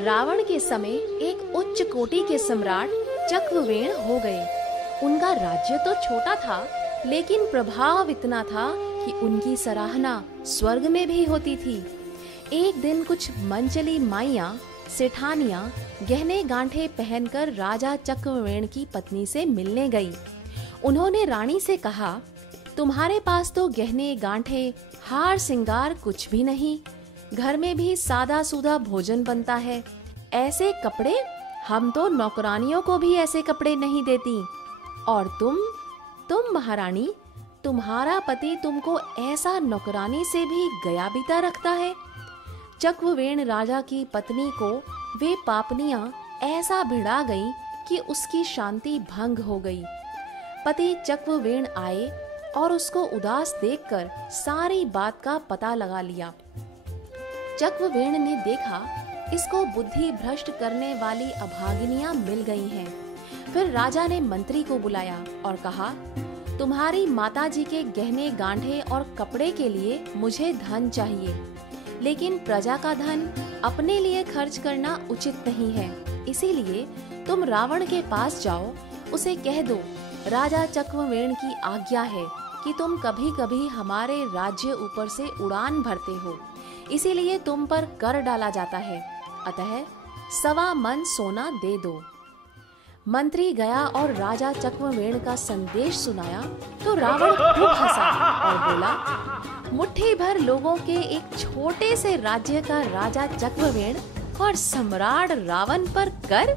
रावण के समय एक उच्च कोटि के सम्राट चक्रवेण हो गए। उनका राज्य तो छोटा था, लेकिन प्रभाव इतना था कि उनकी सराहना स्वर्ग में भी होती थी। एक दिन कुछ मनचली माइयाँ सेठानियाँ गहने गांठे पहनकर राजा चक्रवेण की पत्नी से मिलने गई। उन्होंने रानी से कहा, तुम्हारे पास तो गहने गांठे हार सिंगार कुछ भी नहीं, घर में भी सादा सूदा भोजन बनता है। ऐसे कपड़े हम तो नौकरानियों को भी ऐसे कपड़े नहीं देती। और तुम महारानी, तुम्हारा पति तुमको ऐसा नौकरानी से भी गया बीता रखता है। चक्रवेण राजा की पत्नी को वे पापनियां ऐसा भिड़ा गईं कि उसकी शांति भंग हो गई। पति चक्रवेण आए और उसको उदास देखकर सारी बात का पता लगा लिया। चक्रवेण ने देखा, इसको बुद्धि भ्रष्ट करने वाली अभागिनियां मिल गई हैं। फिर राजा ने मंत्री को बुलाया और कहा, तुम्हारी माताजी के गहने गांठे और कपड़े के लिए मुझे धन चाहिए, लेकिन प्रजा का धन अपने लिए खर्च करना उचित नहीं है। इसीलिए तुम रावण के पास जाओ, उसे कह दो, राजा चक्रवेण की आज्ञा है कि तुम कभी कभी हमारे राज्य ऊपर से उड़ान भरते हो, इसीलिए तुम पर कर डाला जाता है, अतः 1.25 मन सोना दे दो। मंत्री गया और राजा चक्रवेण का संदेश सुनाया तो रावण खूब हंसा और बोला, मुट्ठी भर लोगों के एक छोटे से राज्य का राजा चक्रवेण और सम्राट रावण पर कर।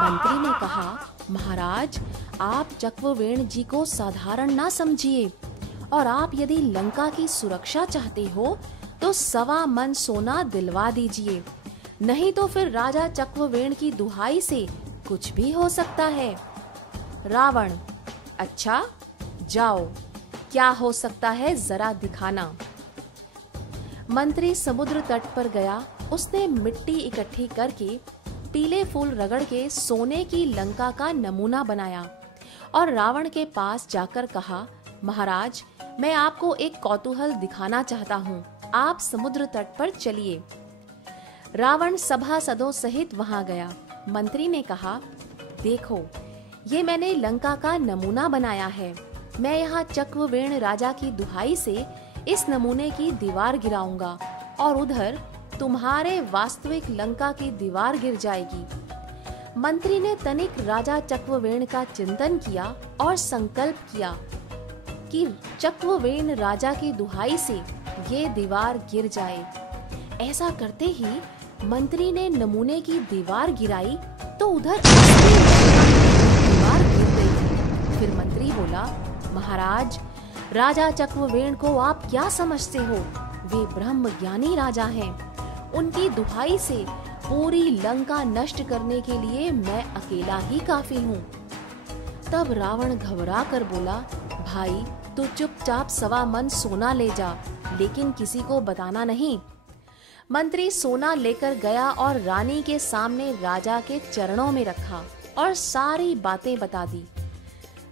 मंत्री ने कहा, महाराज, आप चक्रवेण जी को साधारण ना समझिए, और आप यदि लंका की सुरक्षा चाहते हो तो 1.25 मन सोना दिलवा दीजिए, नहीं तो फिर राजा चक्रवेण की दुहाई से कुछ भी हो सकता है। रावण, अच्छा जाओ, क्या हो सकता है जरा दिखाना। मंत्री समुद्र तट पर गया। उसने मिट्टी इकट्ठी करके पीले फूल रगड़ के सोने की लंका का नमूना बनाया और रावण के पास जाकर कहा, महाराज, मैं आपको एक कौतूहल दिखाना चाहता हूँ, आप समुद्र तट पर चलिए। रावण सभासदों सहित वहां गया। मंत्री ने कहा, देखो, ये मैंने लंका का नमूना बनाया है। मैं यहाँ चक्रवेण राजा की दुहाई से इस नमूने की दीवार गिराऊंगा और उधर तुम्हारे वास्तविक लंका की दीवार गिर जाएगी। मंत्री ने तनिक राजा चक्रवेण का चिंतन किया और संकल्प किया कि चक्रवेण राजा की दुहाई से ये दीवार गिर जाए। ऐसा करते ही मंत्री ने नमूने की दीवार गिराई तो उधर दीवार गिर गई। फिर मंत्री बोला, महाराज, राजा चक्रवेण को आप क्या समझते हो? वे ब्रह्म ज्ञानी राजा हैं। उनकी दुहाई से पूरी लंका नष्ट करने के लिए मैं अकेला ही काफी हूँ। तब रावण घबरा कर बोला, भाई, तू चुपचाप 1.25 मन सोना ले जा, लेकिन किसी को बताना नहीं। मंत्री सोना लेकर गया और रानी के सामने राजा के चरणों में रखा और सारी बातें बता दी।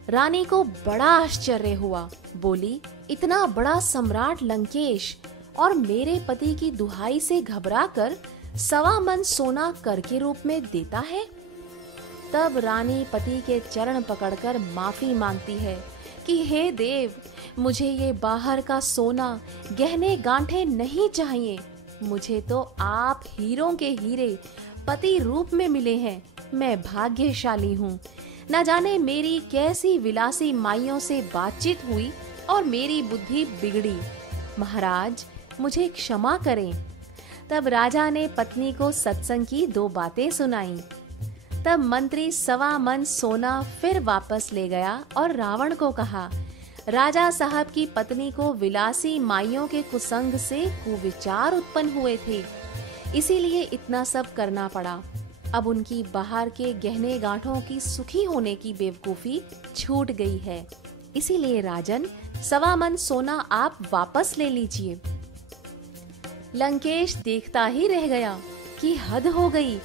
रानी को बड़ा आश्चर्य हुआ। बोली, इतना बड़ा सम्राट लंकेश और मेरे पति की दुहाई से घबराकर 1.25 मन सोना कर के रूप में देता है। तब रानी पति के चरण पकड़कर माफी मांगती है कि हे देव, मुझे ये बाहर का सोना गहने गांठे नहीं चाहिए। मुझे तो आप हीरों के हीरे पति रूप में मिले हैं। मैं भाग्यशाली हूँ। न जाने मेरी कैसी विलासी माइयों से बातचीत हुई और मेरी बुद्धि बिगड़ी। महाराज, मुझे क्षमा करें। तब राजा ने पत्नी को सत्संग की 2 बातें सुनाई। तब मंत्री 1.25 मन सोना फिर वापस ले गया और रावण को कहा, राजा साहब की पत्नी को विलासी माइयों के कुसंग से कुविचार उत्पन्न हुए थे, इसीलिए इतना सब करना पड़ा। अब उनकी बाहर के गहने गांठों की सुखी होने की बेवकूफी छूट गई है। इसीलिए राजन, 1.25 मन सोना आप वापस ले लीजिए। लंकेश देखता ही रह गया कि हद हो गई,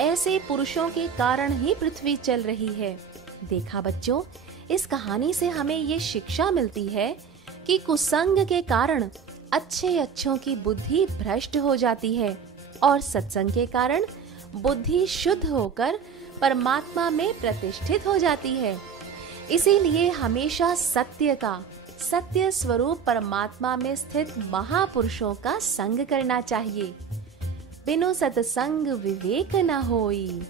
ऐसे पुरुषों के कारण ही पृथ्वी चल रही है। देखा बच्चों, इस कहानी से हमें ये शिक्षा मिलती है कि कुसंग के कारण अच्छे अच्छों की बुद्धि भ्रष्ट हो जाती है। और सत्संग के कारण बुद्धि शुद्ध होकर परमात्मा में प्रतिष्ठित हो जाती है। इसीलिए हमेशा सत्य स्वरूप परमात्मा में स्थित महापुरुषों का संग करना चाहिए। बिनु सत्संग विवेक न होई।